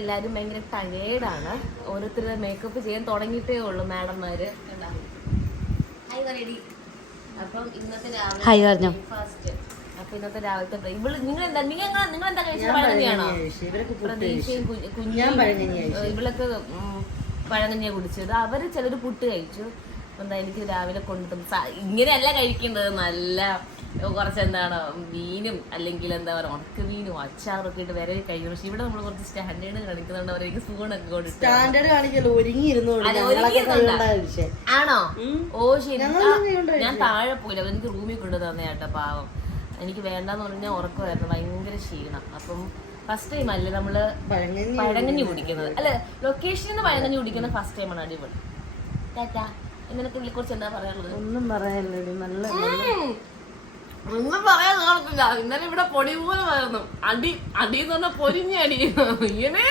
എല്ലാരും ഭയങ്കര ടയേർഡാണ്. ഓരോരുത്തരുടെ മേക്കപ്പ് ചെയ്യാൻ തുടങ്ങിയിട്ടേ ഉള്ളൂ മാഡംമാര്. ഹായ് പറയടി. അപ്പം ഇന്നത്തെ രാവിലെ ബ്രേക്ക്ഫാസ്റ്റ്. അപ്പൊ ഇന്നത്തെ രാവിലത്തെ നിങ്ങളെന്താ കഴിച്ചത്? പഴങ്കഞ്ഞിയാണോ? പ്രതീക്ഷയും കുഞ്ഞും ഇവളൊക്കെ പഴങ്കഞ്ഞിയാ കുടിച്ചത്. അവര് ചിലര് പുട്ട് കഴിച്ചു. എന്താ എനിക്ക് രാവിലെ കൊണ്ടുതന്നു. ഇങ്ങനെയല്ല കഴിക്കേണ്ടത്, നല്ല കുറച്ച് എന്താണ് മീനും അല്ലെങ്കിൽ എന്താ പറയുക ഉണക്ക മീനും അച്ചാറൊക്കെ ഇട്ട് വരെ കഴിക്കും. പക്ഷെ ഇവിടെ നമ്മൾ കുറച്ച് സ്റ്റാൻഡേർഡ് കാണിക്കുന്നുണ്ട്. അവർക്ക് സ്പൂണൊക്കെ കൊടുത്ത് ആണോ? ഓ ശരി. ഞാൻ താഴെ പോയില്ല, എനിക്ക് റൂമിൽ കൊണ്ടു തന്നെ കേട്ടോ. പാവം, എനിക്ക് വേണ്ടെന്ന് പറഞ്ഞാൽ ഉറക്കമായിരുന്നു, ഭയങ്കര ക്ഷീണം. അപ്പം ഫസ്റ്റ് ടൈം അല്ലേ നമ്മള് പഴങ്കഞ്ഞി കുടിക്കുന്നത്. അല്ലെ, ലൊക്കേഷനിൽ നിന്ന് പഴങ്കഞ്ഞി കുടിക്കുന്നത് ഫസ്റ്റ് ടൈമാണ്. അടിപൊളി. ടാറ്റാ. ഇതിനെ കുറിച്ച് എന്താ പറയാനുള്ളത്? ഒന്നും പറയാനില്ല, നല്ല ഒന്നും പറയാൻ കാണത്തില്ല. ഇന്നലെ ഇവിടെ പൊടി പോലെ വരുന്നു. അടി എന്ന് പറഞ്ഞാൽ പൊരിഞ്ഞ അടി ഇങ്ങനെ